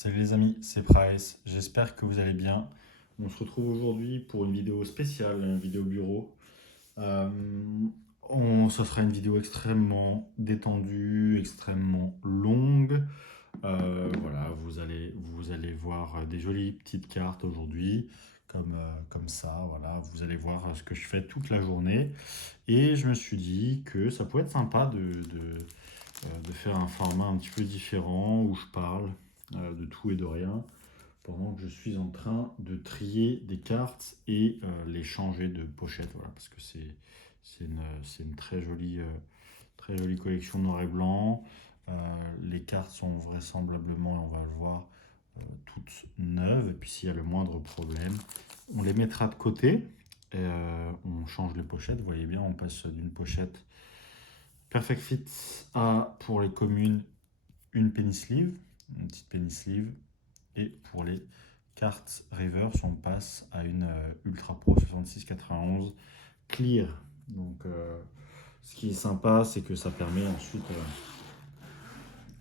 Salut les amis, c'est Price, j'espère que vous allez bien. On se retrouve aujourd'hui pour une vidéo spéciale, une vidéo bureau. Euh, Ça sera une vidéo extrêmement détendue, extrêmement longue. Voilà, vous allez voir des jolies petites cartes aujourd'hui, comme ça. Voilà, vous allez voir ce que je fais toute la journée. Et je me suis dit que ça pourrait être sympa de faire un format un petit peu différent où je parle de tout et de rien pendant que je suis en train de trier des cartes et les changer de pochette. Voilà, parce que c'est une très jolie collection noir et blanc. Les cartes sont vraisemblablement, on va le voir, toutes neuves. Et puis s'il y a le moindre problème, on les mettra de côté. Et on change les pochettes. Vous voyez bien, on passe d'une pochette Perfect Fit à, pour les communes, une penny sleeve, une petite penny sleeve. Et pour les cartes reverse, on passe à une Ultra Pro 6691 clear. Donc, ce qui est sympa, c'est que ça permet ensuite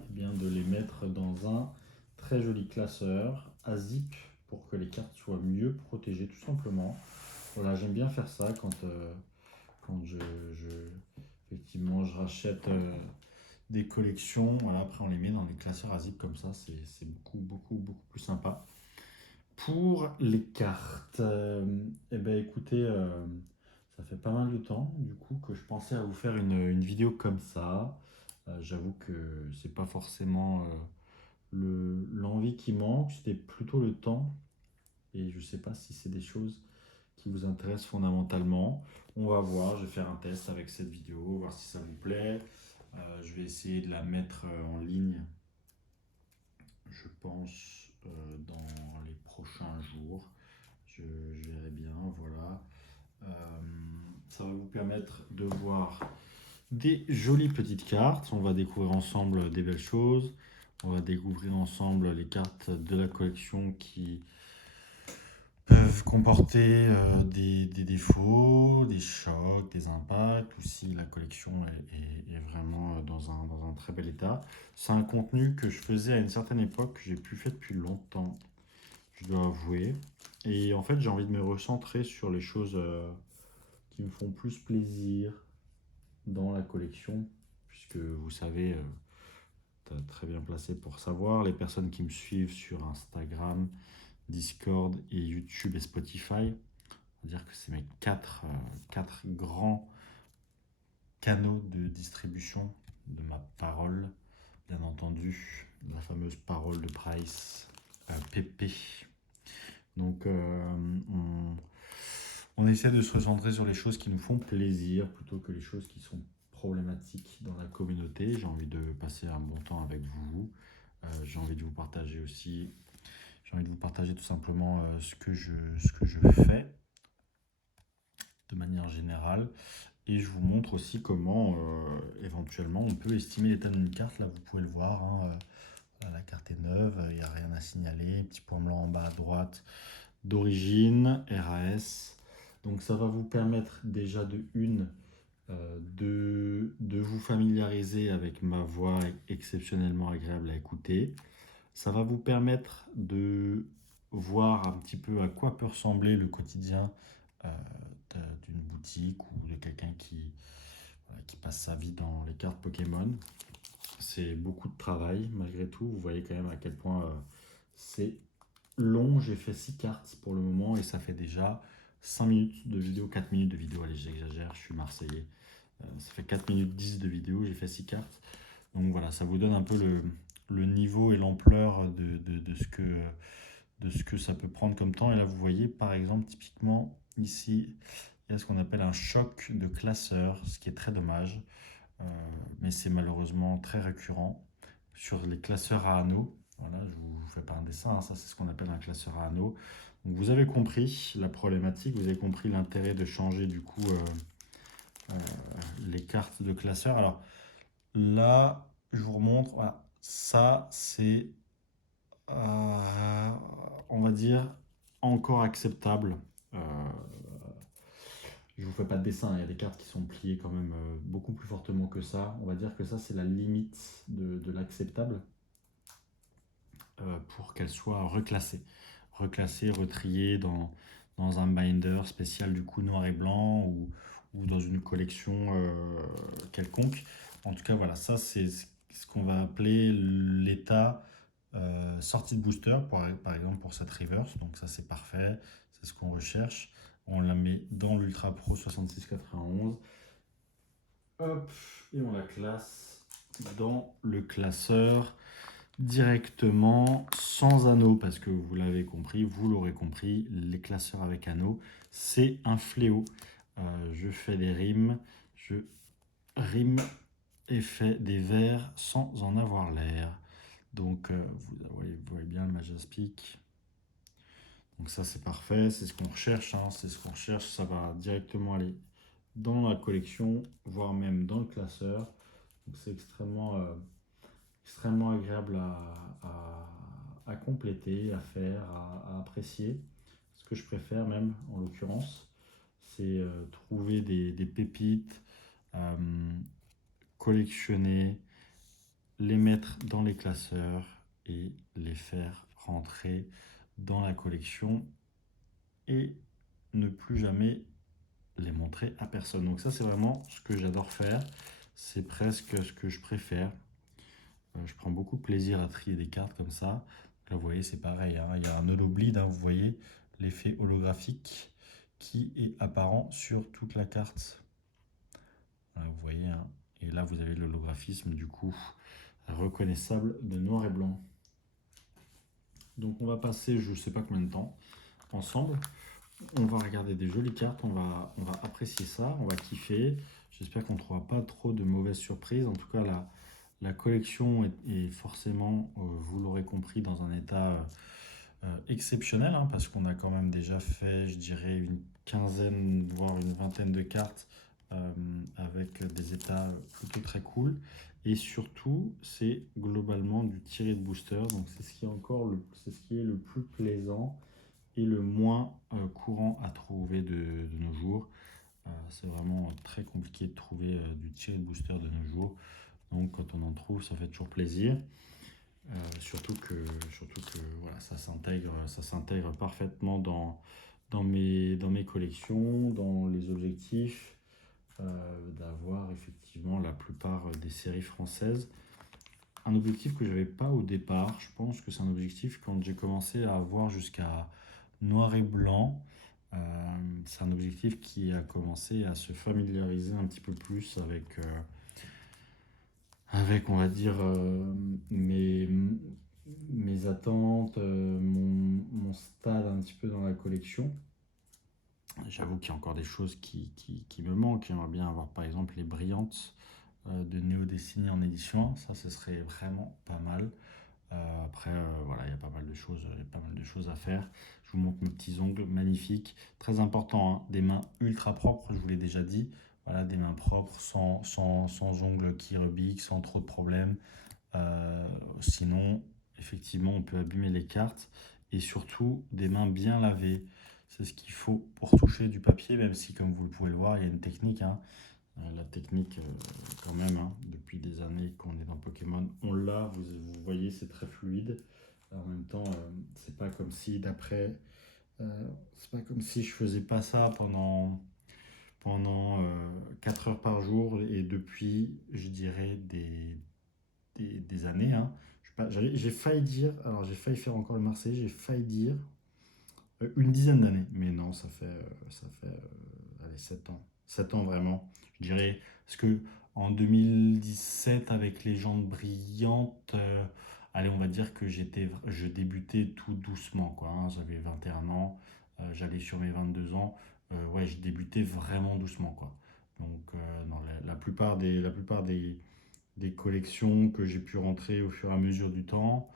bien de les mettre dans un très joli classeur à zip pour que les cartes soient mieux protégées, tout simplement. Voilà, j'aime bien faire ça quand effectivement, je rachète des collections. Voilà, après, on les met dans des classeurs à zip comme ça. C'est beaucoup plus sympa. Pour les cartes, eh ben, écoutez, ça fait pas mal de temps du coup que je pensais à vous faire une vidéo comme ça. J'avoue que c'est pas forcément l'envie qui manque, c'était plutôt le temps. Et je sais pas si c'est des choses qui vous intéressent fondamentalement. On va voir, je vais faire un test avec cette vidéo, voir si ça vous plaît. Je vais essayer de la mettre en ligne, je pense, dans les prochains jours. Je verrai bien, voilà. Euh, Ça va vous permettre de voir des jolies petites cartes. On va découvrir ensemble des belles choses. On va découvrir ensemble les cartes de la collection qui peuvent comporter des défauts, des chocs, des impacts, ou si la collection est vraiment dans un très bel état. C'est un contenu que je faisais à une certaine époque, que j'ai plus fait depuis longtemps, je dois avouer. Et en fait, j'ai envie de me recentrer sur les choses qui me font plus plaisir dans la collection, puisque vous savez, tu as très bien placé pour savoir, les personnes qui me suivent sur Instagram, Discord et YouTube et Spotify, on va dire que c'est mes quatre grands canaux de distribution de ma parole, bien entendu, la fameuse parole de Price, PP. Donc, on essaie de se recentrer sur les choses qui nous font plaisir plutôt que les choses qui sont problématiques dans la communauté. J'ai envie de passer un bon temps avec vous. J'ai envie de vous partager aussi. J'ai envie de vous partager tout simplement ce que je fais de manière générale. Et je vous montre aussi comment éventuellement on peut estimer l'état d'une carte. Là, vous pouvez le voir, hein, voilà, la carte est neuve, il n'y a rien à signaler. Petit point blanc en bas à droite d'origine, RAS. Donc ça va vous permettre déjà de vous familiariser avec ma voix exceptionnellement agréable à écouter. Ça va vous permettre de voir un petit peu à quoi peut ressembler le quotidien euh, d'une boutique ou de quelqu'un qui passe sa vie dans les cartes Pokémon. C'est beaucoup de travail malgré tout. Vous voyez quand même à quel point c'est long. J'ai fait 6 cartes pour le moment et ça fait déjà 5 minutes de vidéo, 4 minutes de vidéo. Allez, j'exagère, je suis marseillais. Ça fait 4 minutes 10 de vidéo, j'ai fait 6 cartes. Donc voilà, ça vous donne un peu le niveau et l'ampleur de ce que ça peut prendre comme temps. Et là, vous voyez, par exemple, typiquement, ici, il y a ce qu'on appelle un choc de classeur, ce qui est très dommage. Euh, mais c'est malheureusement très récurrent sur les classeurs à anneaux. Voilà, je vous fais pas un dessin, hein, ça c'est ce qu'on appelle un classeur à anneaux. Donc vous avez compris la problématique, vous avez compris l'intérêt de changer du coup les cartes de classeur. Alors là, je vous remontre, voilà, ça c'est, on va dire, encore acceptable. Euh, je vous fais pas de dessin, il y a des cartes qui sont pliées quand même beaucoup plus fortement que ça. On va dire que ça c'est la limite de l'acceptable. pour qu'elles soient reclassées, retriées dans un binder spécial du coup noir et blanc ou dans une collection quelconque. En tout cas, voilà, ça c'est ce qu'on va appeler l'état sortie de booster, par exemple pour cette reverse. Donc ça c'est parfait, c'est ce qu'on recherche. On la met dans l'Ultra Pro 6691. Hop, et on la classe dans le classeur directement sans anneau, parce que vous l'avez compris, vous l'aurez compris, les classeurs avec anneau, c'est un fléau. Je fais des rimes, je rime et fais des vers sans en avoir l'air. Donc vous voyez bien le Majaspic. Donc ça c'est parfait, c'est ce qu'on recherche, hein, c'est ce qu'on recherche, ça va directement aller dans la collection, voire même dans le classeur. Donc c'est extrêmement agréable à compléter, à faire, à apprécier. Ce que je préfère même en l'occurrence, c'est trouver des pépites, euh, collectionner, les mettre dans les classeurs et les faire rentrer dans la collection et ne plus jamais les montrer à personne. Donc ça c'est vraiment ce que j'adore faire, c'est presque ce que je préfère. Je prends beaucoup de plaisir à trier des cartes comme ça. Là vous voyez c'est pareil, hein, il y a un holobleed, hein, vous voyez l'effet holographique qui est apparent sur toute la carte. Voilà, vous voyez, hein, et là vous avez l'holographisme du coup reconnaissable de noir et blanc. Donc on va passer je ne sais pas combien de temps ensemble. On va regarder des jolies cartes, on va apprécier ça, on va kiffer. J'espère qu'on ne trouvera pas trop de mauvaises surprises. En tout cas, la collection est forcément, vous l'aurez compris, dans un état exceptionnel, hein, parce qu'on a quand même déjà fait, je dirais, une quinzaine, voire une vingtaine de cartes avec des états plutôt très cool. Et surtout, c'est globalement du tiré de booster, donc c'est ce qui est c'est ce qui est le plus plaisant et le moins courant à trouver de nos jours. C'est vraiment très compliqué de trouver du tiré de booster de nos jours. Donc quand on en trouve, ça fait toujours plaisir. Surtout que voilà, ça s'intègre parfaitement dans mes collections, dans les objectifs d'avoir effectivement la plupart des séries françaises. Un objectif que je n'avais pas au départ, je pense que c'est un objectif quand j'ai commencé à avoir jusqu'à noir et blanc. C'est un objectif qui a commencé à se familiariser un petit peu plus avec on va dire, mes attentes, mon stade un petit peu dans la collection. J'avoue qu'il y a encore des choses qui me manquent. J'aimerais bien avoir par exemple les brillantes de Néo Destiny en édition 1. Ça, ce serait vraiment pas mal. Après, voilà, il y a pas mal de choses à faire. Je vous montre mes petits ongles magnifiques. Très important, hein, des mains ultra propres, je vous l'ai déjà dit. Voilà, des mains propres, sans ongles qui rebiquent, sans trop de problèmes. Sinon, effectivement, on peut abîmer les cartes. Et surtout, des mains bien lavées. C'est ce qu'il faut pour toucher du papier, même si, comme vous le pouvez le voir, il y a une technique, hein. La technique, quand même, hein, depuis des années qu'on est dans Pokémon, on l'a, vous voyez, c'est très fluide. En même temps, c'est pas comme si je faisais pas ça pendant 4 heures par jour et depuis, je dirais, des années, hein. J'ai failli dire, alors j'ai failli faire encore le Marseille, j'ai failli dire une dizaine d'années, mais non, allez, 7 ans. 7 ans vraiment, je dirais. Parce que en 2017, avec les Légende Brillante, allez, on va dire que je débutais tout doucement, quoi, hein. J'avais 21 ans, j'allais sur mes 22 ans. Ouais, je débutais vraiment doucement, quoi. Donc, non, la plupart des collections que j'ai pu rentrer au fur et à mesure du temps,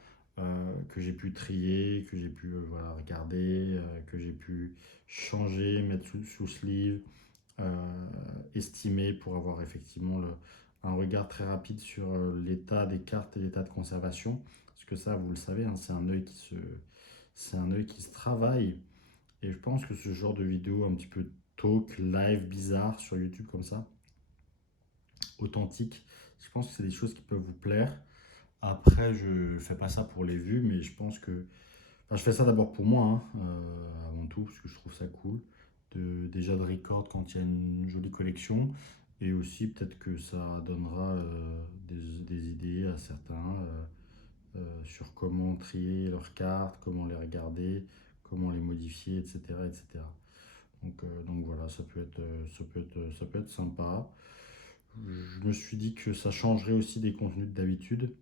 que j'ai pu trier, que j'ai pu voilà, regarder, que j'ai pu changer, mettre sous sleeve, estimer pour avoir effectivement un regard très rapide sur l'état des cartes et l'état de conservation. Parce que ça, vous le savez, hein, c'est un œil qui se travaille. Et je pense que ce genre de vidéo un petit peu talk, live, bizarre sur YouTube comme ça, authentique, je pense que c'est des choses qui peuvent vous plaire. Après, je fais pas ça pour les vues, mais je pense que... Enfin, je fais ça d'abord pour moi, hein, avant tout, parce que je trouve ça cool. Déjà de record quand il y a une jolie collection. Et aussi, peut-être que ça donnera des idées à certains sur comment trier leurs cartes, comment les regarder, comment les modifier, etc. etc. Donc voilà, ça peut être sympa. Je me suis dit que ça changerait aussi des contenus d'habitude.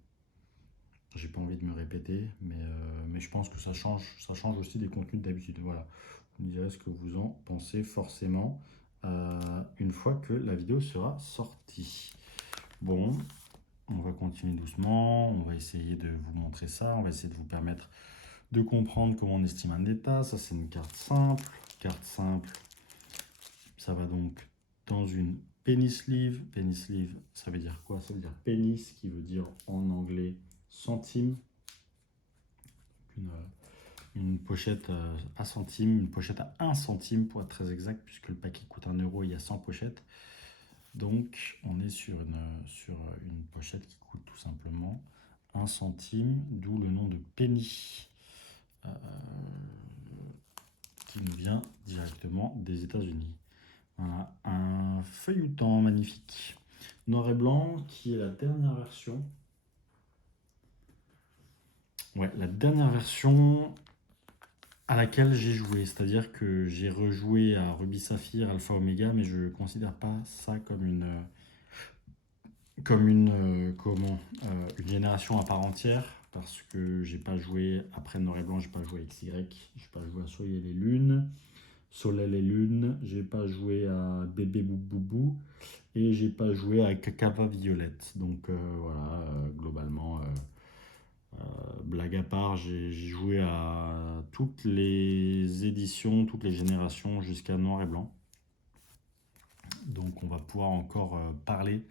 J'ai pas envie de me répéter, mais je pense que ça change aussi des contenus d'habitude. Voilà. Vous me direz ce que vous en pensez forcément une fois que la vidéo sera sortie. Bon, on va continuer doucement, on va essayer de vous montrer ça, on va essayer de vous permettre de comprendre comment on estime un état. Ça, c'est une carte simple. Carte simple, ça va donc dans une penny sleeve. Penny sleeve, ça veut dire quoi? Ça veut dire pénis, qui veut dire en anglais centime. Une, une pochette à centime, une pochette à 1 centime pour être très exact, puisque le paquet coûte 1 euro et il y a 100 pochettes. Donc on est sur une pochette qui coûte tout simplement 1 centime, d'où le nom de penny, qui nous vient directement des États-Unis. Voilà, un feuilleton magnifique. Noir et blanc, qui est la dernière version. Ouais, la dernière version à laquelle j'ai joué. C'est-à-dire que j'ai rejoué à Ruby Saphir, Alpha Omega, mais je ne considère pas ça une génération à part entière. Parce que j'ai pas joué, après Noir et Blanc, j'ai pas joué à XY, j'ai pas joué à Soleil et Lune, j'ai pas joué à Bébé Boubou et j'ai pas joué à Cacava Violette. Donc voilà, globalement, blague à part, j'ai joué à toutes les éditions, toutes les générations jusqu'à Noir et Blanc. Donc on va pouvoir encore parler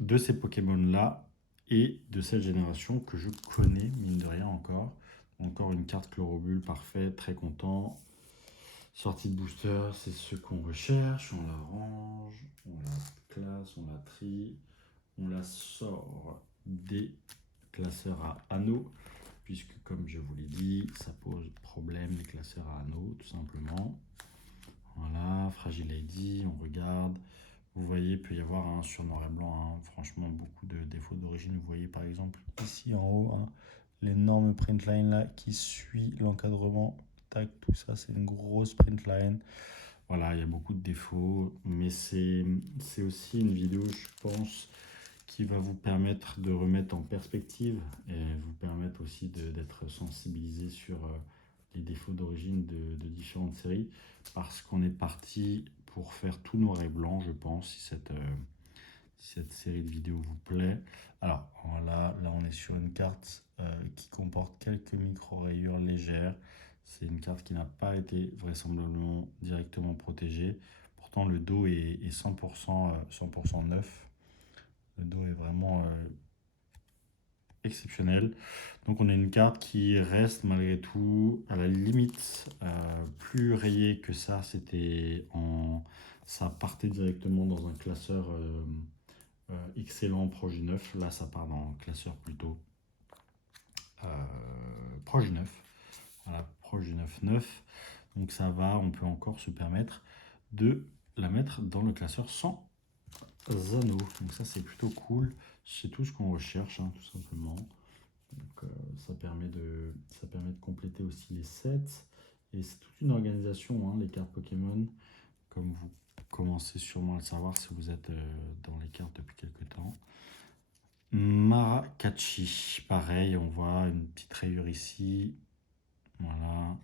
de ces Pokémon-là et de cette génération que je connais, mine de rien encore. Encore une carte Chlorobule, parfait, très content. Sortie de booster, c'est ce qu'on recherche. On la range, on la classe, on la trie, on la sort des classeurs à anneaux, puisque comme je vous l'ai dit, ça pose problème les classeurs à anneaux, tout simplement. Voilà, Fragile Lady, on regarde. Vous voyez, il peut y avoir sur noir et blanc, franchement, beaucoup de défauts d'origine. Vous voyez par exemple ici en haut, l'énorme print line là qui suit l'encadrement. Tac, tout ça, c'est une grosse print line. Voilà, il y a beaucoup de défauts, mais c'est aussi une vidéo, je pense, qui va vous permettre de remettre en perspective et vous permettre aussi d'être sensibilisé sur les défauts d'origine de différentes séries, parce qu'on est parti pour faire tout noir et blanc, je pense, si cette série de vidéos vous plaît. Alors voilà, là on est sur une carte qui comporte quelques micro-rayures légères. C'est une carte qui n'a pas été vraisemblablement directement protégée. Pourtant le dos est 100% neuf. Le dos est vraiment exceptionnel. Donc on a une carte qui reste malgré tout à la limite. Plus rayé que ça, ça partait directement dans un classeur excellent proche du 9. Là ça part dans un classeur plutôt proche du 9. Voilà, proche du 9-9. Donc ça va, on peut encore se permettre de la mettre dans le classeur sans anneaux. Donc ça c'est plutôt cool. C'est tout ce qu'on recherche, tout simplement. Donc ça permet de compléter aussi les sets. Et c'est toute une organisation, les cartes Pokémon, comme vous commencez sûrement à le savoir si vous êtes dans les cartes depuis quelques temps. Maracatchi, pareil, on voit une petite rayure ici. Voilà,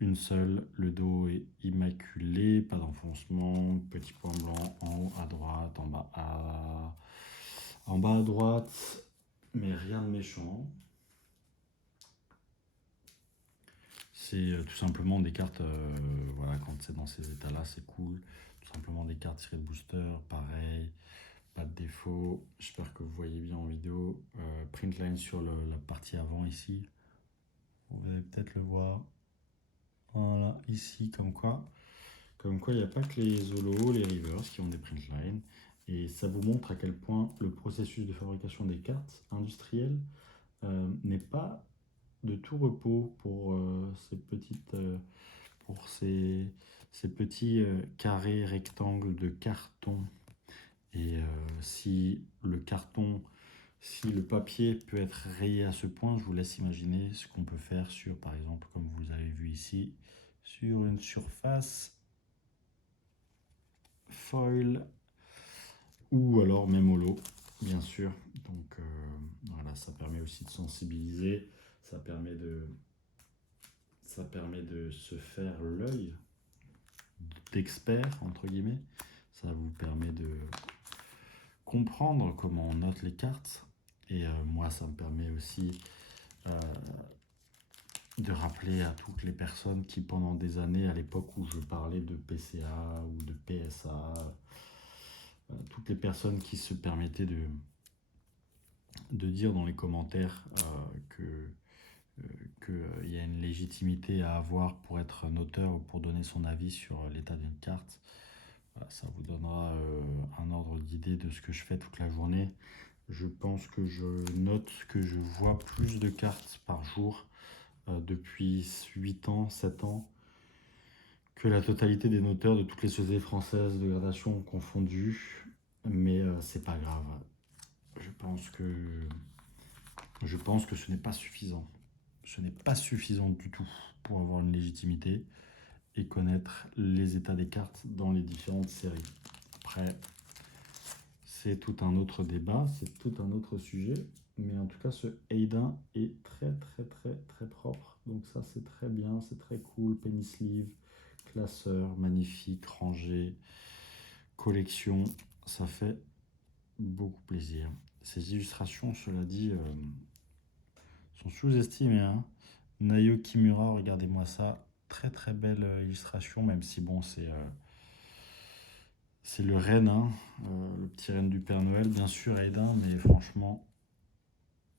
une seule, le dos est immaculé, pas d'enfoncement, petit point blanc en haut à droite, en bas à droite, mais rien de méchant. C'est tout simplement des cartes, voilà, quand c'est dans ces états-là, c'est cool. Tout simplement des cartes tirées de booster, pareil, pas de défaut. J'espère que vous voyez bien en vidéo. Print line sur la partie avant ici. Vous allez peut-être le voir. Voilà, ici, comme quoi il n'y a pas que les Zolo, les Rivers qui ont des print lines. Et ça vous montre à quel point le processus de fabrication des cartes industrielles n'est pas de tout repos pour ces petits carrés rectangles de carton. Et si le papier peut être rayé à ce point, je vous laisse imaginer ce qu'on peut faire sur, par exemple, comme vous avez vu ici, sur une surface foil ou alors même holo, bien sûr. Donc voilà, ça permet aussi de sensibiliser, ça permet de se faire l'œil d'expert, entre guillemets. Ça vous permet de comprendre comment on note les cartes. Et moi, ça me permet aussi de rappeler à toutes les personnes qui, pendant des années, à l'époque où je parlais de PCA ou de PSA, toutes les personnes qui se permettaient de dire dans les commentaires qu'il y a une légitimité à avoir pour être un auteur ou pour donner son avis sur l'état d'une carte. Ça vous donnera un ordre d'idée de ce que je fais toute la journée. Je pense que je note que je vois plus de cartes par jour depuis 8 ans, 7 ans, que la totalité des noteurs de toutes les sociétés françaises de gradation confondues. Mais c'est pas grave. Je pense que ce n'est pas suffisant. Ce n'est pas suffisant du tout pour avoir une légitimité et connaître les états des cartes dans les différentes séries. Après, c'est tout un autre débat, c'est tout un autre sujet. Mais en tout cas, ce Aiden est très très très très propre. Donc ça, c'est très bien, c'est très cool. Penny sleeve, classeur, magnifique, rangé, collection. Ça fait beaucoup plaisir. Ces illustrations, cela dit, sont sous-estimées. Hein. Nayo Kimura, regardez-moi ça. Très très belle illustration, même si bon, c'est le renne, hein, le petit renne du Père Noël, bien sûr, Aiden, mais franchement,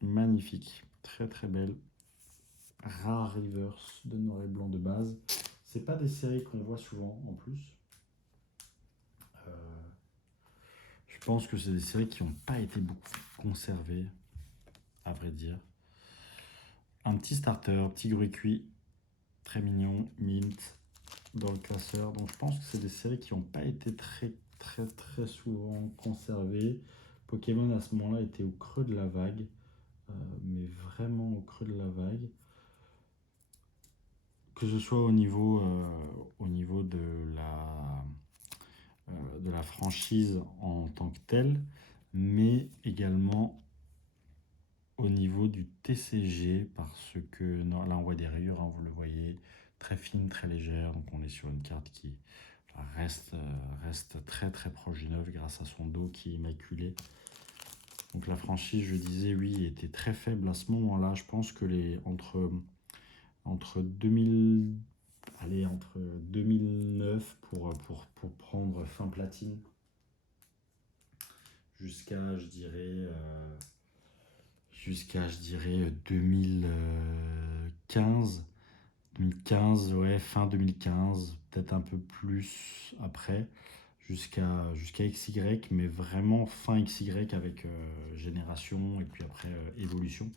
magnifique. Très très belle. Rare reverse de noir et blanc de base. C'est pas des séries qu'on voit souvent en plus. Je pense que c'est des séries qui n'ont pas été beaucoup conservées, à vrai dire. Un petit starter, petit gruy cuit, très mignon, mint, dans le classeur. Donc je pense que c'est des séries qui n'ont pas été très très très souvent conservées. Pokémon à ce moment-là était au creux de la vague, mais vraiment au creux de la vague. Que ce soit au niveau de la franchise en tant que telle, mais également au niveau du TCG, parce que non, là on voit des rayures, hein, vous le voyez, très fine, très légère, donc on est sur une carte qui reste très très proche du neuf grâce à son dos qui est immaculé. Donc la franchise, je disais, oui, était très faible à ce moment-là. Je pense que entre 2009 pour prendre fin platine jusqu'à je dirais 2015, ouais, fin 2015, peut-être un peu plus après, jusqu'à XY, mais vraiment fin XY avec Génération et puis après Évolution.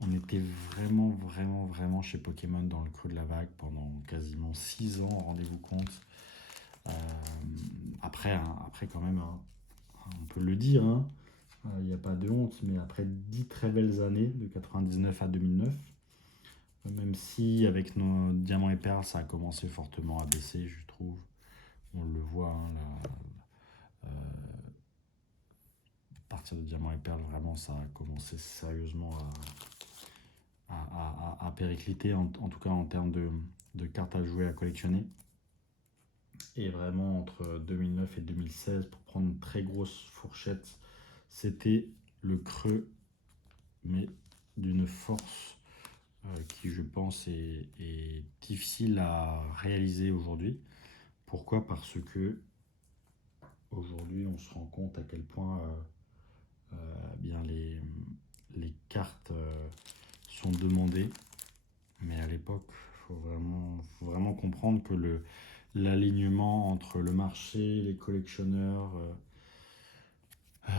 On était vraiment chez Pokémon dans le creux de la vague pendant quasiment 6 ans, rendez-vous compte. Après quand même, hein, on peut le dire, hein, il n'y a pas de honte, mais après 10 très belles années, de 99 à 2009, même si avec nos diamants et perles, ça a commencé fortement à baisser, je trouve. On le voit, hein, à partir de diamants et perles, vraiment, ça a commencé sérieusement à péricliter, en tout cas en termes de cartes à jouer, à collectionner. Et vraiment, entre 2009 et 2016, pour prendre une très grosse fourchette, c'était le creux, mais d'une force qui, je pense, est difficile à réaliser aujourd'hui. Pourquoi ? Parce que aujourd'hui, on se rend compte à quel point bien les cartes sont demandées. Mais à l'époque, il faut vraiment comprendre que l'alignement entre le marché, les collectionneurs,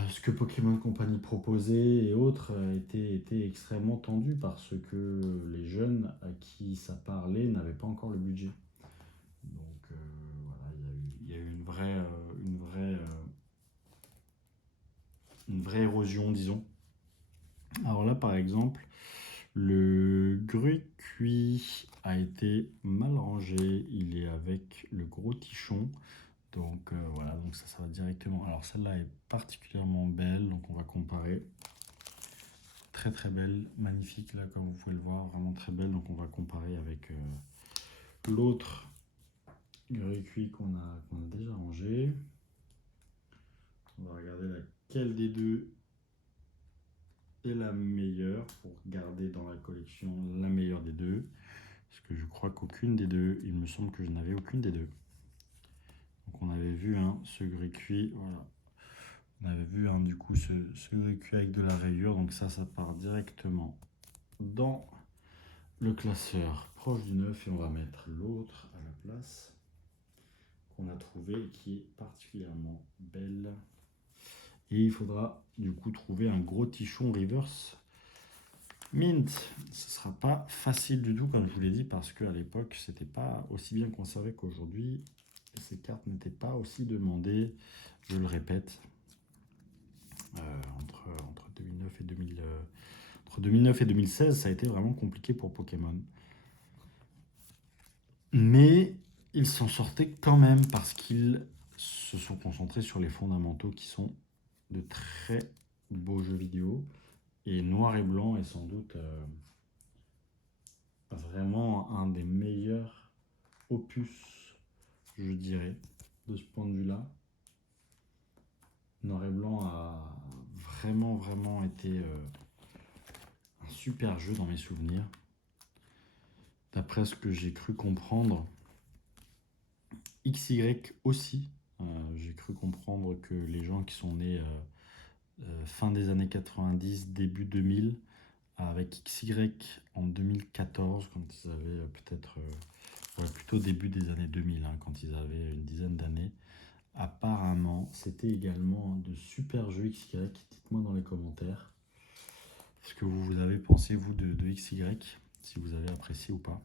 Ce que Pokémon Company proposait et autres était extrêmement tendu parce que les jeunes à qui ça parlait n'avaient pas encore le budget. Donc voilà, il y a eu une vraie érosion, disons. Alors là, par exemple, le grue cuit a été mal rangé. Il est avec le gros tichon. Donc voilà, donc ça va directement. Alors celle-là est particulièrement belle, donc on va comparer. Très très belle, magnifique là, comme vous pouvez le voir, vraiment très belle. Donc on va comparer avec l'autre grue cuit qu'on a déjà rangé. On va regarder laquelle des deux est la meilleure pour garder dans la collection la meilleure des deux. Parce que je crois qu'aucune des deux, il me semble que je n'avais aucune des deux. Donc on avait vu ce gris cuit, voilà. On avait vu du coup ce gris cuit avec de la rayure, donc ça part directement dans le classeur proche du neuf et on va mettre l'autre à la place qu'on a trouvé qui est particulièrement belle. Et il faudra du coup trouver un gros tichon reverse mint. Ce sera pas facile du tout comme je vous l'ai dit parce qu'à l'époque c'était pas aussi bien conservé qu'aujourd'hui. Ces cartes n'étaient pas aussi demandées, je le répète, entre 2009 et entre 2009 et 2016, ça a été vraiment compliqué pour Pokémon. Mais ils s'en sortaient quand même parce qu'ils se sont concentrés sur les fondamentaux qui sont de très beaux jeux vidéo. Et Noir et Blanc est sans doute vraiment un des meilleurs opus, je dirais, de ce point de vue-là. Noir et Blanc a vraiment été un super jeu dans mes souvenirs. D'après ce que j'ai cru comprendre, XY aussi. J'ai cru comprendre que les gens qui sont nés fin des années 90, début 2000, avec XY en 2014, quand ils avaient peut-être plutôt début des années 2000, quand ils avaient une dizaine d'années. Apparemment, c'était également de super jeux XY. Dites-moi dans les commentaires ce que vous avez pensé, vous, de XY, si vous avez apprécié ou pas.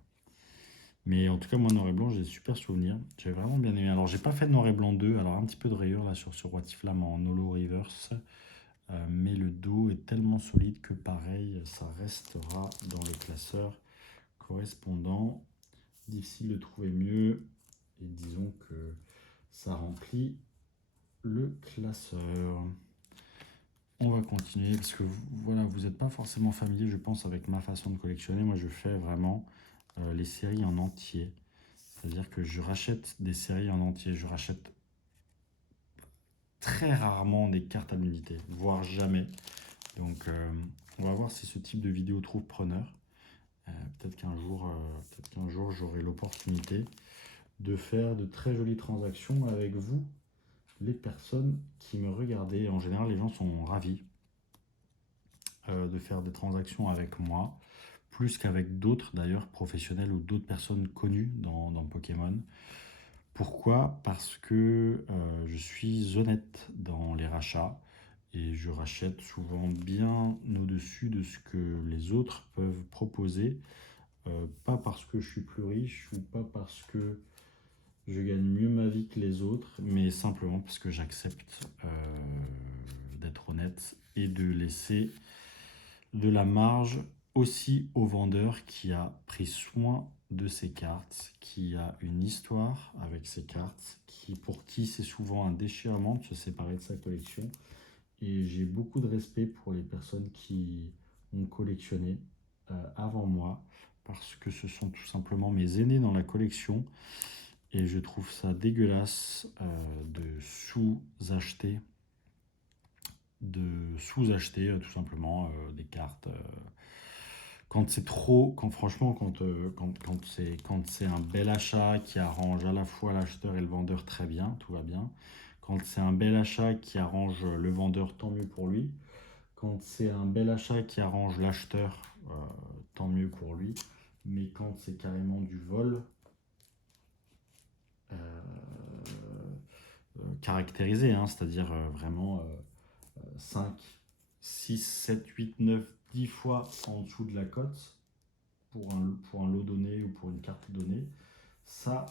Mais en tout cas, moi, Noir et Blanc, j'ai des super souvenirs. J'avais vraiment bien aimé. Alors, j'ai pas fait de Noir et Blanc 2, alors un petit peu de rayure là sur ce Roi Tiflam en holo reverse. Mais le dos est tellement solide que pareil, ça restera dans le classeur correspondant. Difficile de trouver mieux. Et disons que ça remplit le classeur. On va continuer parce que voilà, vous n'êtes pas forcément familier, je pense, avec ma façon de collectionner. Moi, je fais vraiment les séries en entier. C'est-à-dire que je rachète des séries en entier. Je rachète très rarement des cartes à l'unité, voire jamais. Donc, on va voir si ce type de vidéo trouve preneur. Peut-être qu'un jour, j'aurai l'opportunité de faire de très jolies transactions avec vous, les personnes qui me regardez. En général, les gens sont ravis de faire des transactions avec moi, plus qu'avec d'autres d'ailleurs, professionnels ou d'autres personnes connues dans Pokémon. Pourquoi? Parce que je suis honnête dans les rachats et je rachète souvent bien au-dessus de ce que les autres peuvent proposer. Pas parce que je suis plus riche ou pas parce que je gagne mieux ma vie que les autres, mais simplement parce que j'accepte d'être honnête et de laisser de la marge aussi au vendeur qui a pris soin de ses cartes, qui a une histoire avec ses cartes, pour qui c'est souvent un déchirement de se séparer de sa collection. Et j'ai beaucoup de respect pour les personnes qui ont collectionné avant moi, parce que ce sont tout simplement mes aînés dans la collection. Et je trouve ça dégueulasse de sous-acheter tout simplement des cartes. Quand c'est trop, franchement, quand c'est un bel achat qui arrange à la fois l'acheteur et le vendeur très bien, tout va bien. Quand c'est un bel achat qui arrange le vendeur, tant mieux pour lui. Quand c'est un bel achat qui arrange l'acheteur, tant mieux pour lui. Mais quand c'est carrément du vol, caractérisé, c'est-à-dire vraiment 5, 6, 7, 8, 9, 10 fois en dessous de la cote pour un lot donné ou pour une carte donnée. Ça,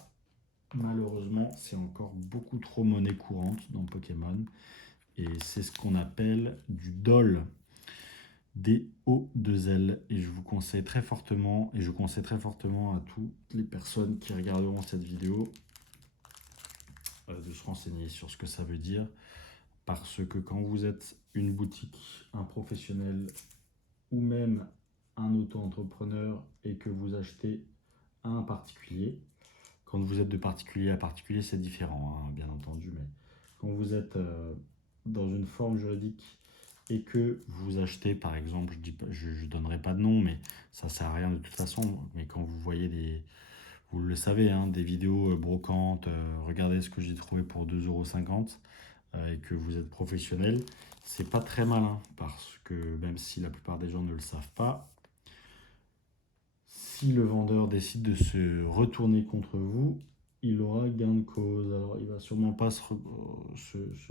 malheureusement, c'est encore beaucoup trop monnaie courante dans Pokémon. Et c'est ce qu'on appelle du DOL, D-O-2-L. Et je vous conseille très fortement, et je conseille très fortement à toutes les personnes qui regarderont cette vidéo de se renseigner sur ce que ça veut dire. Parce que quand vous êtes une boutique, un professionnel ou même un auto-entrepreneur et que vous achetez à un particulier, quand vous êtes de particulier à particulier, c'est différent, hein, bien entendu, mais quand vous êtes dans une forme juridique et que vous achetez, par exemple, je ne donnerai pas de nom, mais ça ne sert à rien de toute façon, mais quand vous voyez vous le savez, hein, des vidéos brocantes, regardez ce que j'ai trouvé pour 2,50 € et que vous êtes professionnel, c'est pas très malin parce que même si la plupart des gens ne le savent pas, si le vendeur décide de se retourner contre vous, il aura gain de cause. Alors, il va sûrement pas se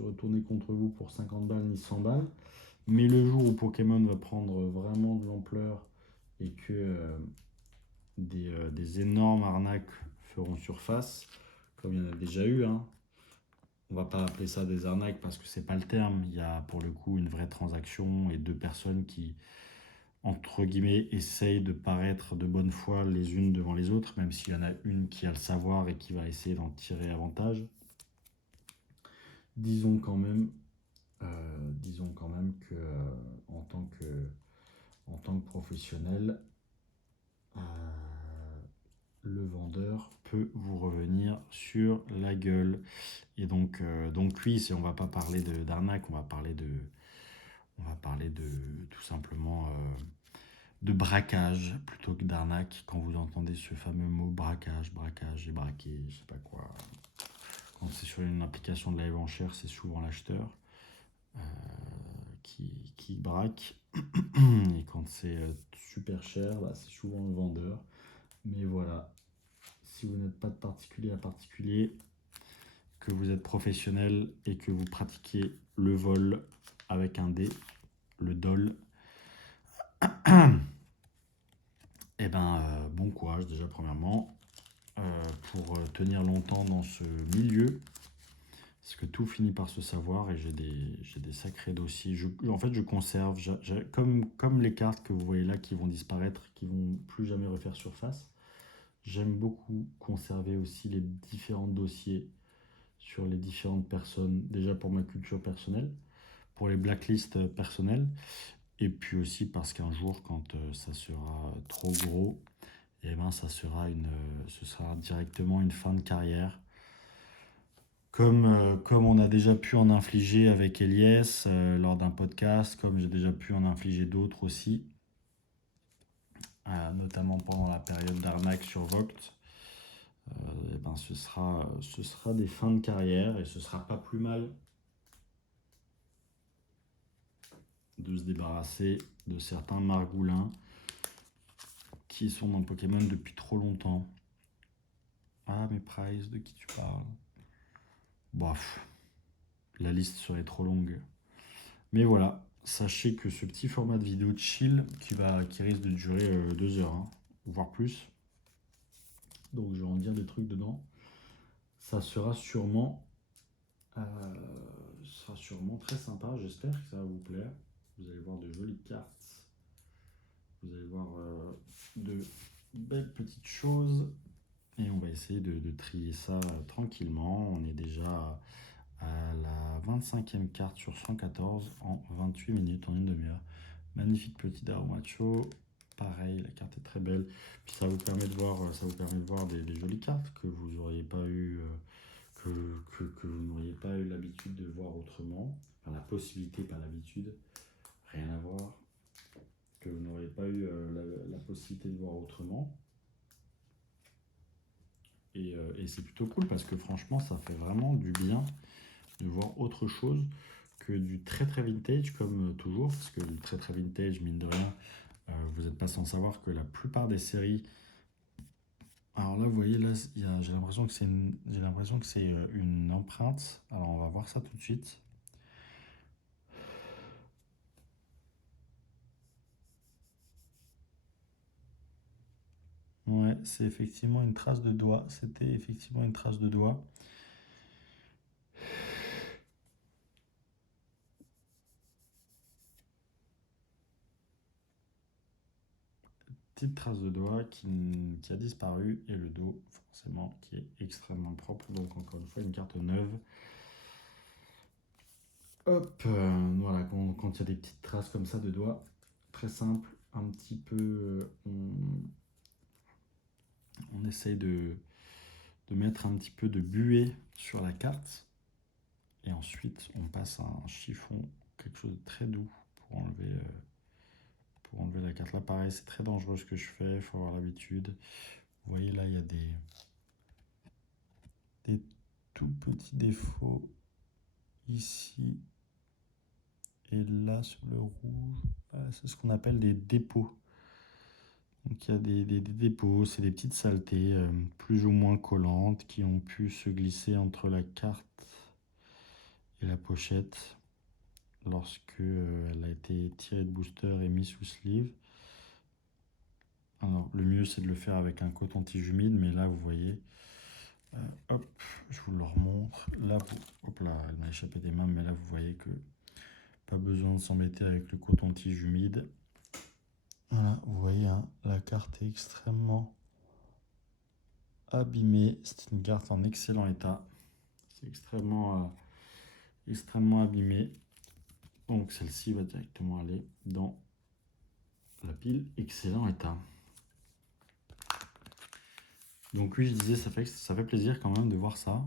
retourner contre vous pour 50 balles ni 100 balles, mais le jour où Pokémon va prendre vraiment de l'ampleur et que des énormes arnaques feront surface, comme il y en a déjà eu, hein. On va pas appeler ça des arnaques parce que c'est pas le terme. Il y a pour le coup une vraie transaction et deux personnes qui, entre guillemets, essayent de paraître de bonne foi les unes devant les autres, même s'il y en a une qui a le savoir et qui va essayer d'en tirer avantage. Disons quand même, que en tant que professionnel, euh, le vendeur peut vous revenir sur la gueule. Et donc oui, on va pas parler d'arnaque, on va parler de tout simplement de braquage plutôt que d'arnaque. Quand vous entendez ce fameux mot braquage, j'ai braqué, je sais pas quoi. Quand c'est sur une application de live enchère, c'est souvent l'acheteur euh, qui braque. Et quand c'est super cher, bah, c'est souvent le vendeur. Mais voilà, si vous n'êtes pas de particulier à particulier, que vous êtes professionnel et que vous pratiquez le vol avec un dé, le DOL, et ben bon courage déjà premièrement pour tenir longtemps dans ce milieu. Parce que tout finit par se savoir et j'ai des sacrés dossiers. En fait, je conserve, comme les cartes que vous voyez là qui vont disparaître, qui vont plus jamais refaire surface. J'aime beaucoup conserver aussi les différents dossiers sur les différentes personnes, déjà pour ma culture personnelle, pour les blacklists personnelles, et puis aussi parce qu'un jour, quand ça sera trop gros, et ben ce sera directement une fin de carrière. Comme on a déjà pu en infliger avec Elias lors d'un podcast, comme j'ai déjà pu en infliger d'autres aussi, notamment pendant la période d'arnaque sur Voct, et ben ce sera des fins de carrière et ce sera pas plus mal de se débarrasser de certains margoulins qui sont dans Pokémon depuis trop longtemps. Ah, mais Price, de qui tu parles? Bref, la liste serait trop longue. Mais voilà, sachez que ce petit format de vidéo chill qui risque de durer 2 heures, hein, voire plus. Donc je vais en dire des trucs dedans. Ça sera sûrement, très sympa. J'espère que ça va vous plaire. Vous allez voir de jolies cartes. Vous allez voir de belles petites choses. Et on va essayer de trier ça tranquillement. On est déjà à la 25e carte sur 114 en 28 minutes, en une demi-heure. Magnifique petit Macho. Pareil, la carte est très belle. Puis ça vous permet de voir des jolies cartes que vous n'auriez pas eu, que vous n'auriez pas eu l'habitude de voir autrement. Enfin, la possibilité, pas l'habitude. Rien à voir. Que vous n'auriez pas eu la possibilité de voir autrement. Et c'est plutôt cool parce que franchement, ça fait vraiment du bien de voir autre chose que du très très vintage comme toujours. Parce que le très très vintage, mine de rien, vous n'êtes pas sans savoir que la plupart des séries. Alors là, vous voyez, là, j'ai l'impression que c'est une empreinte. Alors on va voir ça tout de suite. Ouais, c'est effectivement une trace de doigt. C'était effectivement une trace de doigt. Petite trace de doigt qui a disparu et le dos, forcément, qui est extrêmement propre. Donc, encore une fois, une carte neuve. Hop, voilà, quand il y a des petites traces comme ça de doigts, très simple, un petit peu, on essaye de mettre un petit peu de buée sur la carte. Et ensuite, on passe à un chiffon, quelque chose de très doux pour enlever la carte. Là, pareil, c'est très dangereux ce que je fais, il faut avoir l'habitude. Vous voyez, là, il y a des tout petits défauts ici et là sur le rouge. C'est ce qu'on appelle des dépôts. Donc, il y a des dépôts, c'est des petites saletés plus ou moins collantes qui ont pu se glisser entre la carte et la pochette lorsque elle a été tirée de booster et mise sous sleeve. Alors, le mieux c'est de le faire avec un coton-tige humide, mais là vous voyez, hop, je vous le remontre. Là, hop là, elle m'a échappé des mains, mais là vous voyez que pas besoin de s'embêter avec le coton-tige humide. Voilà, vous voyez, hein, la carte est extrêmement abîmée. C'est une carte en excellent état. C'est extrêmement abîmé. Donc celle-ci va directement aller dans la pile excellent état. Donc oui, je disais, ça fait plaisir quand même de voir ça.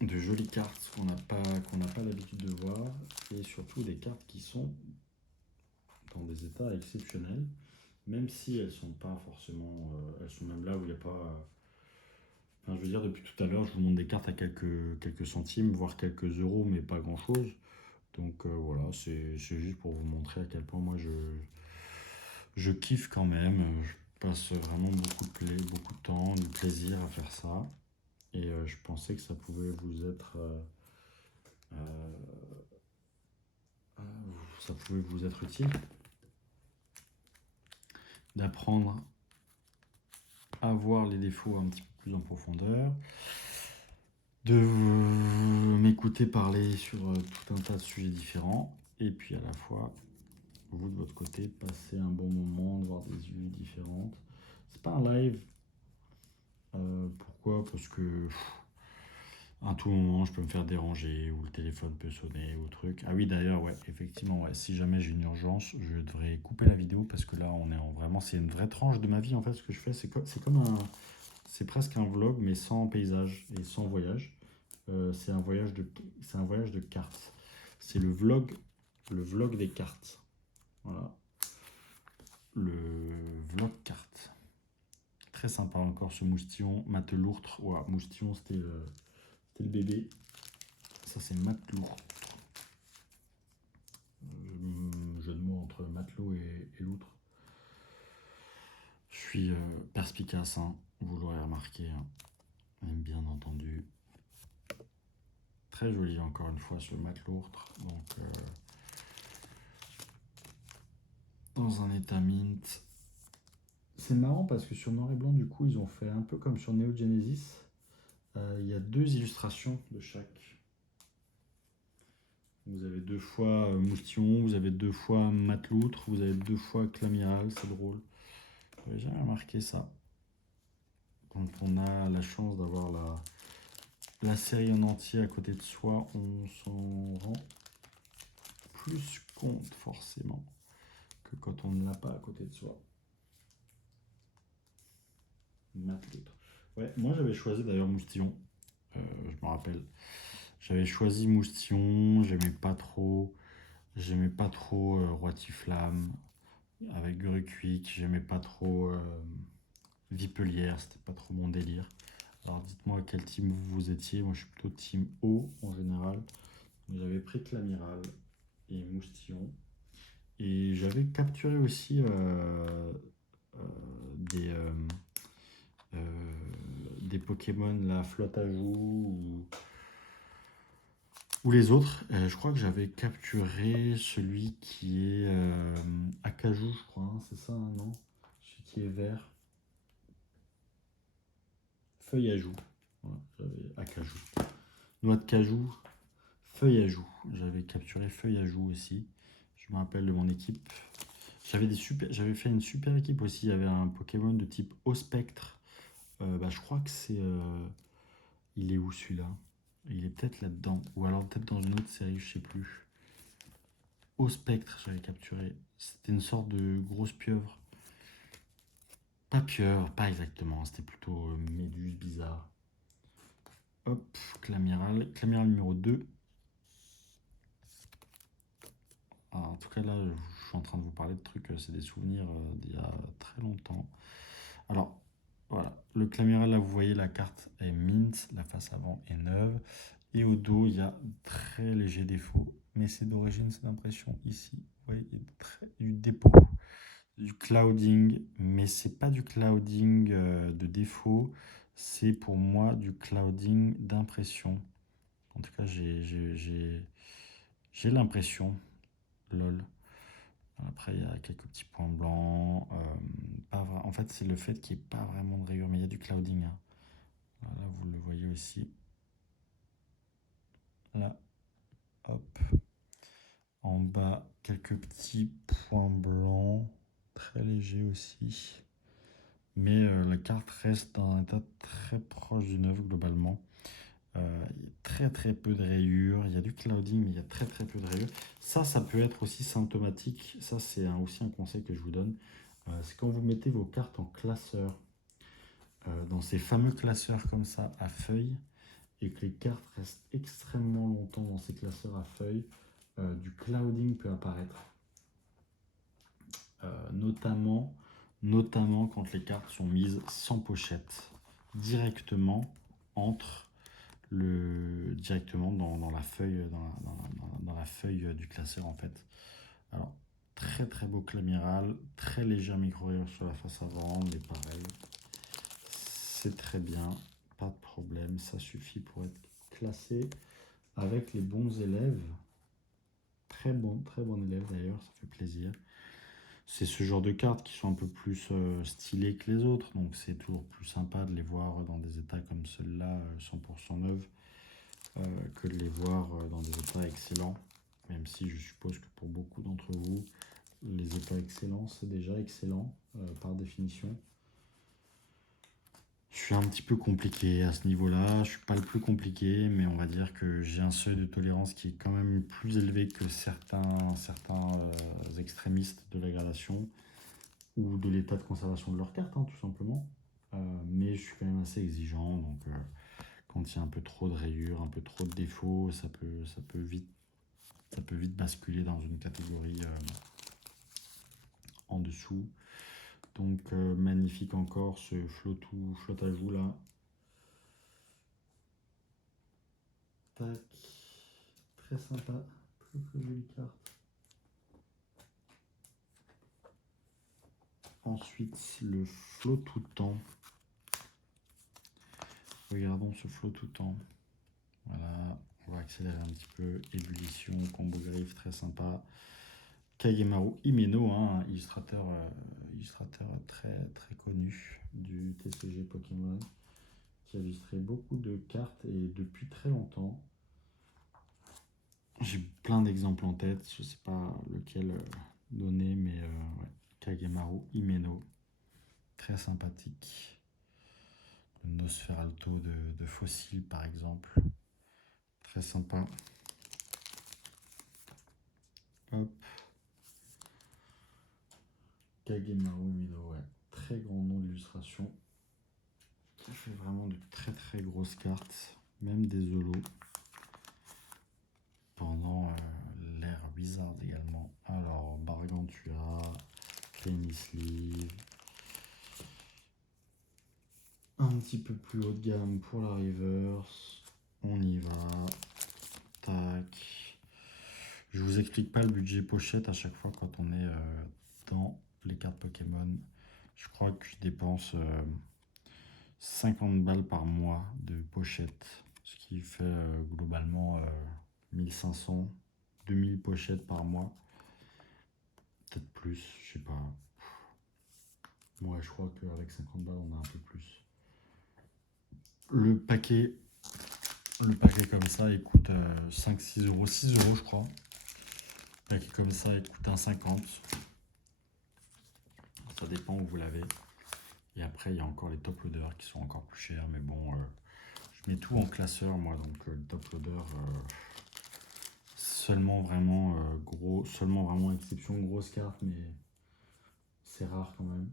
De jolies cartes qu'on n'a pas l'habitude de voir, et surtout des cartes qui sont dans des états exceptionnels, même si elles sont pas forcément, elles sont même là où il n'y a pas. Enfin, je veux dire, depuis tout à l'heure, je vous montre des cartes à quelques centimes, voire quelques euros, mais pas grand-chose. Donc voilà, c'est juste pour vous montrer à quel point moi je kiffe quand même. Je passe vraiment beaucoup de temps, du plaisir à faire ça. Et je pensais que ça pouvait vous être utile d'apprendre à voir les défauts un petit peu plus en profondeur, de m'écouter parler sur tout un tas de sujets différents, et puis à la fois, vous de votre côté, passer un bon moment, de voir des vues différentes. C'est pas un live. Pourquoi? Parce que à tout moment, je peux me faire déranger, ou le téléphone peut sonner, ou truc. Ah oui, d'ailleurs, ouais, effectivement, ouais, si jamais j'ai une urgence, je devrais couper la vidéo, parce que là, on est vraiment, c'est une vraie tranche de ma vie, en fait, ce que je fais. C'est presque un vlog, mais sans paysage et sans voyage. C'est un voyage de cartes. C'est le vlog des cartes. Voilà. Le vlog cartes. Très sympa encore ce moustillon, matelourtre. Voilà, moustillon, c'était le bébé. Ça, c'est matelourtre. Jeu de mots entre matelot et loutre. Je suis perspicace, hein, vous l'aurez remarqué, hein. Bien entendu. Très joli encore une fois ce matelourtre. Donc dans un état mint. C'est marrant parce que sur noir et blanc, du coup, ils ont fait un peu comme sur Neo Genesis. Il y a 2 illustrations de chaque. Vous avez 2 fois moustillon, vous avez 2 fois mateloutre, vous avez 2 fois clamiral, c'est drôle. J'avais jamais remarqué ça. Quand on a la chance d'avoir la série en entier à côté de soi, on s'en rend plus compte forcément que quand on ne l'a pas à côté de soi. Mateloutre. Ouais, moi j'avais choisi d'ailleurs moustillon, je me rappelle. J'avais choisi moustillon, j'aimais pas trop Roitiflamme avec Gruquic, j'aimais pas trop Vipelière, c'était pas trop mon délire. Alors dites-moi quel team vous étiez. Moi je suis plutôt team O en général. J'avais pris Clamiral et Moustillon. Et j'avais capturé aussi des, des Pokémon, la flotte à joues ou les autres. Je crois que j'avais capturé celui qui est Acajou, je crois. Hein. c'est ça, hein, non? Celui qui est vert. Feuille à joue. Voilà, j'avais acajou. Noix de cajou, feuille à joue. J'avais capturé feuille à joue aussi. Je me rappelle de mon équipe. J'avais fait une super équipe aussi. Il y avait un Pokémon de type Eau Spectre. Je crois que c'est. Il est où celui-là? Il est peut-être là-dedans. Ou alors peut-être dans une autre série, je sais plus. Eau Spectre, j'avais capturé. C'était une sorte de grosse pieuvre. Pas pieuvre, pas exactement. C'était plutôt méduse bizarre. Hop, Clamiral. Clamiral numéro 2. Ah, en tout cas, là, je suis en train de vous parler de trucs, c'est des souvenirs d'il y a très longtemps. Alors, voilà, le Clamiral, là, vous voyez, la carte est mint, la face avant est neuve. Et au dos, il y a très léger défaut. Mais c'est d'origine, c'est d'impression ici. Vous voyez, il y a du dépôt, du clouding. Mais c'est pas du clouding de défaut. C'est pour moi du clouding d'impression. En tout cas, j'ai l'impression. Lol. Après, il y a quelques petits points blancs. En fait, c'est le fait qu'il n'y ait pas vraiment de rayures, mais il y a du clouding, hein. Là, vous le voyez aussi. Là, hop. En bas, quelques petits points blancs, très légers aussi. Mais la carte reste dans un état très proche du neuf globalement. Il y a très très peu de rayures. Il y a du clouding, mais il y a très très peu de rayures. Ça peut être aussi symptomatique. Ça, c'est aussi un conseil que je vous donne. C'est quand vous mettez vos cartes en classeur, dans ces fameux classeurs comme ça à feuilles, et que les cartes restent extrêmement longtemps dans ces classeurs à feuilles, du clouding peut apparaître. Notamment quand les cartes sont mises sans pochette, directement directement dans la feuille, dans la feuille du classeur en fait. Alors, très très beau clamiral, très léger micro-rayure sur la face avant, mais pareil, c'est très bien, pas de problème, ça suffit pour être classé avec les bons élèves. Très bon élève d'ailleurs, ça fait plaisir. C'est ce genre de cartes qui sont un peu plus stylées que les autres, donc c'est toujours plus sympa de les voir dans des états comme celle-là, 100% neuve, que de les voir dans des états excellents. Même si je suppose que pour beaucoup d'entre vous, les états excellents, c'est déjà excellent par définition. Je suis un petit peu compliqué à ce niveau-là. Je ne suis pas le plus compliqué, mais on va dire que j'ai un seuil de tolérance qui est quand même plus élevé que certains extrémistes de la gradation ou de l'état de conservation de leurs cartes, hein, tout simplement. Mais je suis quand même assez exigeant, donc quand il y a un peu trop de rayures, un peu trop de défauts, ça peut vite basculer dans une catégorie en dessous. Donc magnifique encore ce flotte à joue là. Tac. Très sympa. Très jolie carte. Ensuite, le flot tout temps. Regardons ce flot tout temps. Voilà, on va accélérer un petit peu. Ébullition, combo griffe, très sympa. Kagemaru Himeno, hein, illustrateur très très connu du TCG Pokémon, qui a illustré beaucoup de cartes et depuis très longtemps. J'ai plein d'exemples en tête, je sais pas lequel donner, mais ouais. Kagemaru Himeno, très sympathique. Le Nosferalto de Fossil par exemple, très sympa. Hop. Kagemaru Himeno, ouais. Très grand nom d'illustration. Ça fait vraiment de très très grosses cartes, même des holos. Pendant l'ère Wizard également. Alors, Bargantua, Cleany Sleeve. Un petit peu plus haut de gamme pour la reverse. On y va. Tac. Je vous explique pas le budget pochette à chaque fois quand on est dans les cartes Pokémon. Je crois que je dépense 50 balles par mois de pochette. Ce qui fait globalement 1500, 2000 pochettes par mois. Peut-être plus, je sais pas. Ouais, je crois qu'avec 50 balles, on a un peu plus. Le paquet, le paquet comme ça, il coûte 5-6 euros, 6 euros, je crois. Le paquet comme ça, il coûte 1,50. Ça dépend où vous l'avez. Et après, il y a encore les top loaders qui sont encore plus chers. Mais bon, je mets tout en classeur, moi. Donc, le top loader, seulement vraiment gros, seulement vraiment exception, grosse carte, mais c'est rare quand même.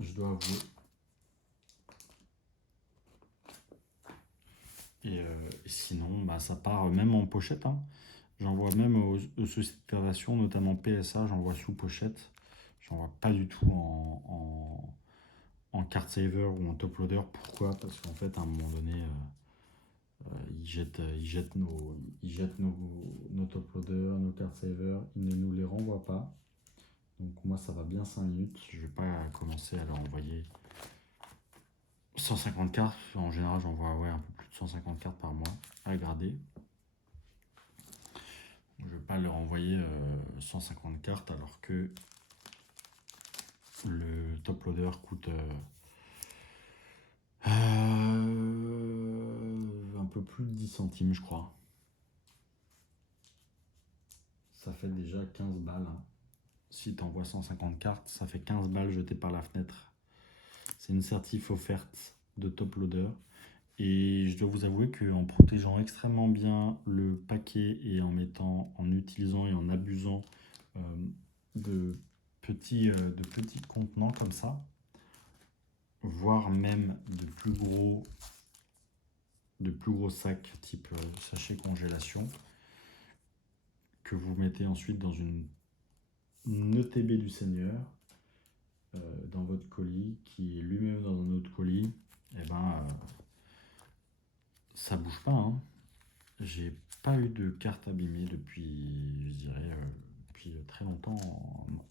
Je dois avouer. Et sinon, bah, ça part même en pochette, hein. J'en vois même aux sociétés de préservation, notamment PSA, j'en vois sous pochette. J'en vois pas du tout en card saver ou en top loader. Pourquoi? Parce qu'en fait, à un moment donné, ils jettent nos top loaders, nos card savers, ils ne nous les renvoient pas. Donc moi, ça va bien 5 minutes. Je vais pas commencer à leur envoyer 150 cartes. En général, j'envoie un peu plus de 150 cartes par mois à grader. Je ne vais pas leur envoyer 150 cartes alors que le top loader coûte un peu plus de 10 centimes, je crois. Ça fait déjà 15 balles, hein. Si tu envoies 150 cartes, ça fait 15 balles jetées par la fenêtre. C'est une certif offerte de top loader. Et je dois vous avouer qu'en protégeant extrêmement bien le paquet et en utilisant et en abusant euh, de petits contenants comme ça, voire même de plus gros sacs type sachet congélation, que vous mettez ensuite dans une ETB du Seigneur, dans votre colis, qui est lui-même dans un autre colis, et ben ça bouge pas, hein. J'ai pas eu de carte abîmée depuis, je dirais, depuis très longtemps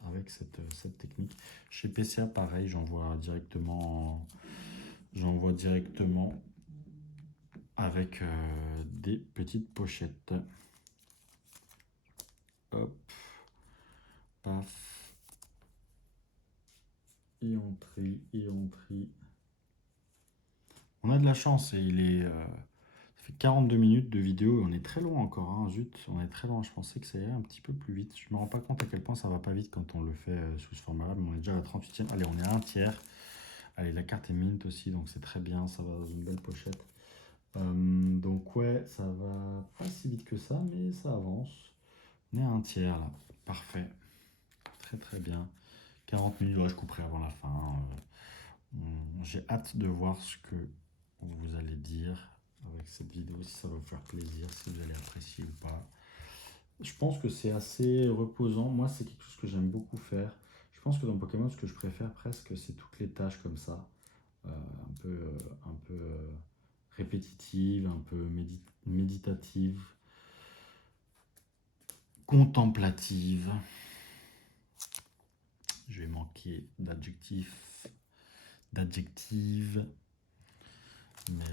avec cette technique. Chez PCA, pareil, j'envoie directement avec des petites pochettes. Hop, paf, et on trie. On a de la chance et ça fait 42 minutes de vidéo et on est très loin encore, hein. Zut, on est très loin. Je pensais que ça irait un petit peu plus vite. Je me rends pas compte à quel point ça va pas vite quand on le fait sous ce format-là, mais on est déjà à la 38e. Allez, on est à un tiers. Allez, la carte est mint aussi, donc c'est très bien. Ça va dans une belle pochette. Donc ouais, ça va pas si vite que ça, mais ça avance. On est à un tiers là. Parfait. Très très bien. 40 minutes, ouais, je couperai avant la fin. J'ai hâte de voir ce que vous allez dire avec cette vidéo, si ça va vous faire plaisir, si vous allez apprécier ou pas. Je pense que c'est assez reposant. Moi, c'est quelque chose que j'aime beaucoup faire. Je pense que dans Pokémon, ce que je préfère presque, c'est toutes les tâches comme ça, un peu répétitives, un peu méditatives, contemplatives. Je vais manquer d'adjectifs, mais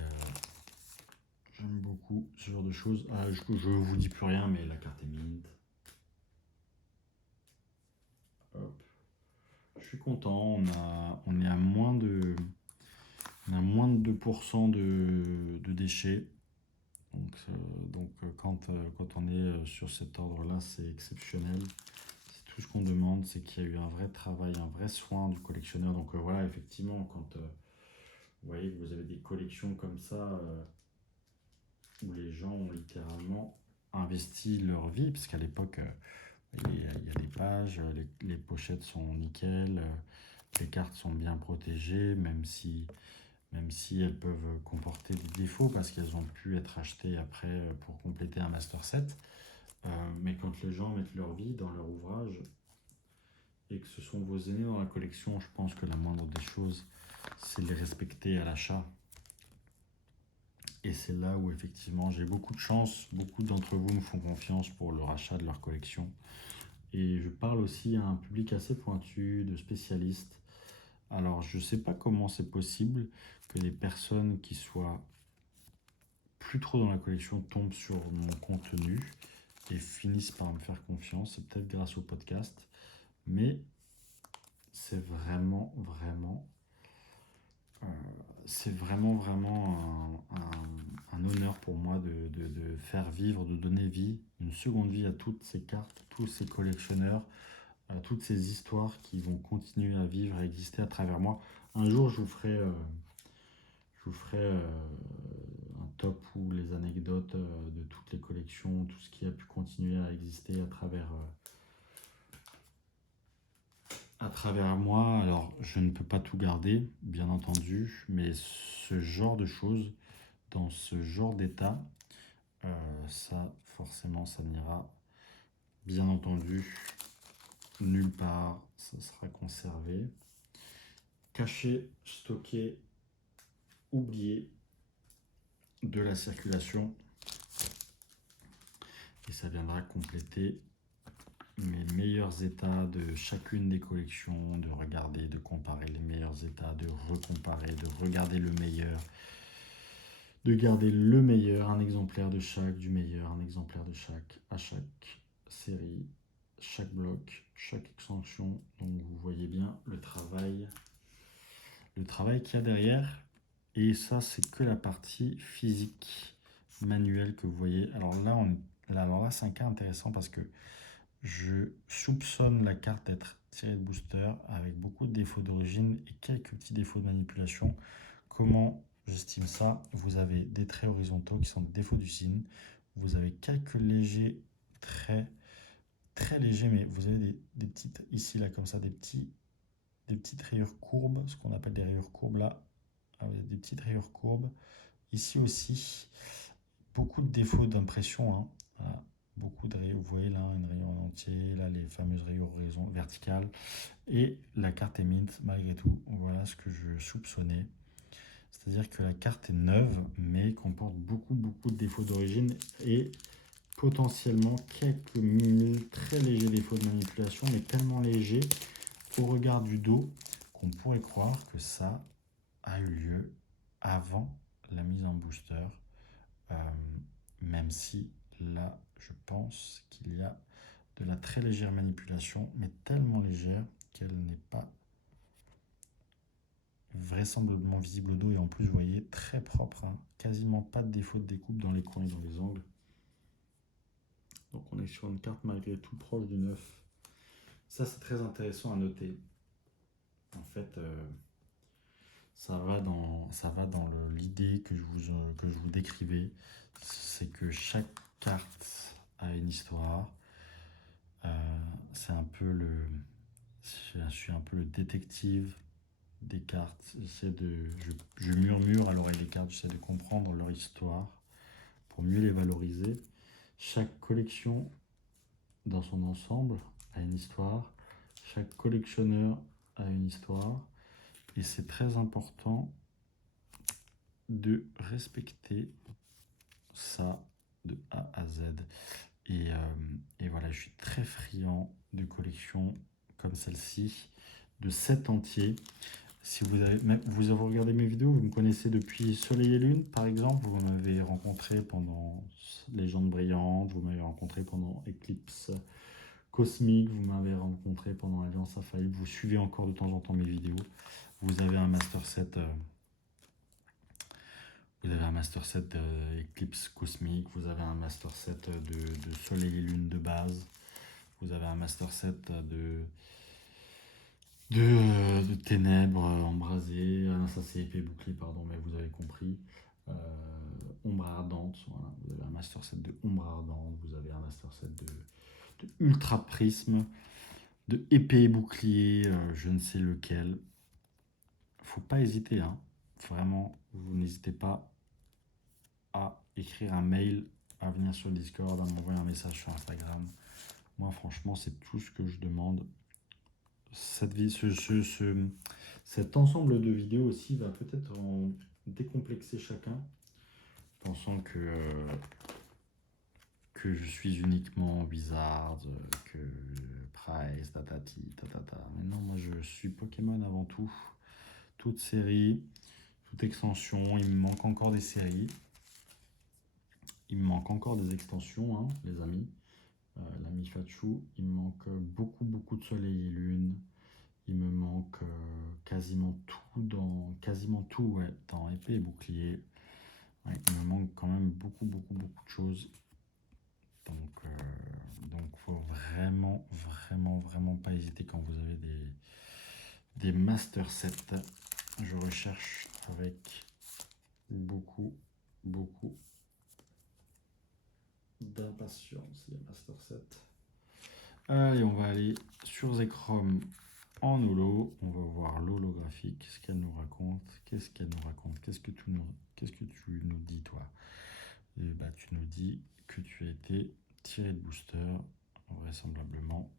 j'aime beaucoup ce genre de choses. Je vous dis plus rien, mais la carte est mint. Hop. Je suis content. On est à moins de 2% de déchets. Donc, quand on est sur cet ordre-là, c'est exceptionnel. C'est tout ce qu'on demande, c'est qu'il y a eu un vrai travail, un vrai soin du collectionneur. Donc voilà, effectivement, quand vous voyez que vous avez des collections comme ça, où les gens ont littéralement investi leur vie, parce qu'à l'époque, il y a des pages, les pochettes sont nickel, les cartes sont bien protégées, même si elles peuvent comporter des défauts, parce qu'elles ont pu être achetées après pour compléter un master set. Mais quand les gens mettent leur vie dans leur ouvrage, et que ce sont vos aînés dans la collection, je pense que la moindre des choses, c'est de les respecter à l'achat. Et c'est là où effectivement j'ai beaucoup de chance, beaucoup d'entre vous me font confiance pour le rachat de leur collection. Et je parle aussi à un public assez pointu, de spécialistes. Alors je ne sais pas comment c'est possible que des personnes qui soient plus trop dans la collection tombent sur mon contenu et finissent par me faire confiance. C'est peut-être grâce au podcast, mais c'est vraiment, vraiment, euh, c'est vraiment, vraiment un honneur pour moi de faire vivre, de donner vie, une seconde vie à toutes ces cartes, tous ces collectionneurs, à toutes ces histoires qui vont continuer à vivre, à exister à travers moi. Un jour, je vous ferai un top où les anecdotes de toutes les collections, tout ce qui a pu continuer à exister à travers moi. Alors, je ne peux pas tout garder, bien entendu, mais ce genre de choses, dans ce genre d'état, ça, forcément, ça n'ira, bien entendu, nulle part. Ça sera conservé, caché, stocké, oublié de la circulation. Et ça viendra compléter mes meilleurs états de chacune des collections, de regarder, de comparer les meilleurs états, de recomparer, de regarder le meilleur, de garder le meilleur, un exemplaire de chaque, du meilleur, un exemplaire de chaque, à chaque série, chaque bloc, chaque extension. Donc vous voyez bien le travail qu'il y a derrière. Et ça, c'est que la partie physique, manuelle que vous voyez. Alors là, c'est un cas intéressant parce que je soupçonne la carte d'être tirée de booster avec beaucoup de défauts d'origine et quelques petits défauts de manipulation. Comment j'estime ça? Vous avez des traits horizontaux qui sont des défauts d'usine. Vous avez quelques légers traits, très légers, mais vous avez des petites, ici, là, comme ça, des petites rayures courbes, ce qu'on appelle des rayures courbes là. Ah, vous avez des petites rayures courbes. Ici aussi, beaucoup de défauts d'impression, hein. Voilà. Beaucoup de rayures, vous voyez là, une rayure en entier, là les fameuses rayures verticales. Et la carte est mint malgré tout. Voilà ce que je soupçonnais. C'est-à-dire que la carte est neuve, mais comporte beaucoup, beaucoup de défauts d'origine et potentiellement quelques très légers défauts de manipulation, mais tellement légers au regard du dos qu'on pourrait croire que ça a eu lieu avant la mise en booster. Euh, Même si là, je pense qu'il y a de la très légère manipulation, mais tellement légère qu'elle n'est pas vraisemblablement visible au dos. Et en plus, vous voyez, très propre, hein. Quasiment pas de défaut de découpe dans les coins et dans les angles. Donc on est sur une carte malgré tout proche du neuf. Ça, c'est très intéressant à noter. En fait, ça va dans l'idée que je vous décrivais. C'est que chaque carte a une histoire. C'est un peu je suis un peu le détective des cartes. Je murmure à l'oreille des cartes, j'essaie de comprendre leur histoire pour mieux les valoriser. Chaque collection dans son ensemble a une histoire. Chaque collectionneur a une histoire. Et c'est très important de respecter ça de A à Z. Et voilà, je suis très friand de collections comme celle-ci, de sets entiers. Si vous avez regardé mes vidéos, vous me connaissez depuis Soleil et Lune, par exemple. Vous m'avez rencontré pendant Légende brillante, vous m'avez rencontré pendant Éclipse cosmique, vous m'avez rencontré pendant Alliance infaillible. Vous suivez encore de temps en temps mes vidéos. Vous avez un master set. Vous avez un master set Eclipse cosmique, vous avez un master set de Soleil et Lune de base, vous avez un master set de Ténèbres embrasées, ah non, ça c'est épée bouclée, pardon, mais vous avez compris. Euh, Ombre ardente, voilà. Vous avez un master set de Ombre ardente, vous avez un master set de Ultra Prisme, de épée et bouclier, je ne sais lequel. Faut pas hésiter, hein. Vraiment, vous n'hésitez pas à écrire un mail, à venir sur le Discord, à m'envoyer un message sur Instagram. Moi, franchement, c'est tout ce que je demande. Cet ensemble de vidéos aussi va peut-être en décomplexer chacun, pensant que je suis uniquement Wizard, que Price, tatati, tatata. Mais non, moi je suis Pokémon avant tout. Toute série, toute extension, il me manque encore des séries. Il me manque encore des extensions, hein, les amis. L'ami Fachu, il me manque beaucoup, beaucoup de Soleil et Lune. Il me manque quasiment tout, ouais, dans épée et bouclier. Ouais, il me manque quand même beaucoup de choses. Donc faut vraiment pas hésiter quand vous avez des master sets. Je recherche avec beaucoup d'impatience les master sets. Allez, on va aller sur Zekrom en holo. On va voir l'holographique. Qu'est-ce qu'elle nous raconte? Qu'est-ce que tu nous dis, toi? Tu nous dis que tu as été tiré de booster, vraisemblablement.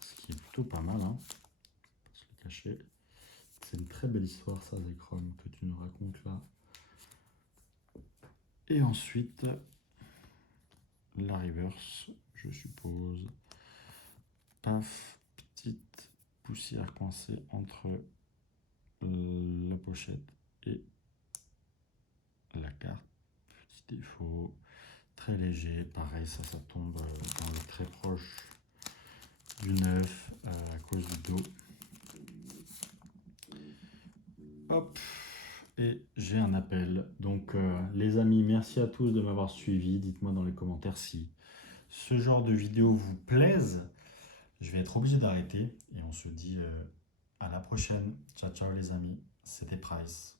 Ce qui est plutôt pas mal, hein. Pas se le cacher. C'est une très belle histoire, ça, Zekrom, que tu nous racontes là. Et ensuite, la reverse, je suppose. Paf, petite poussière coincée entre la pochette et la carte. Petit défaut, très léger. Pareil, ça tombe dans le très proche du 9 à cause du dos. Hop, et j'ai un appel. Donc les amis, merci à tous de m'avoir suivi. Dites-moi dans les commentaires si ce genre de vidéo vous plaise. Je vais être obligé d'arrêter et on se dit à la prochaine. Ciao ciao les amis, c'était Price.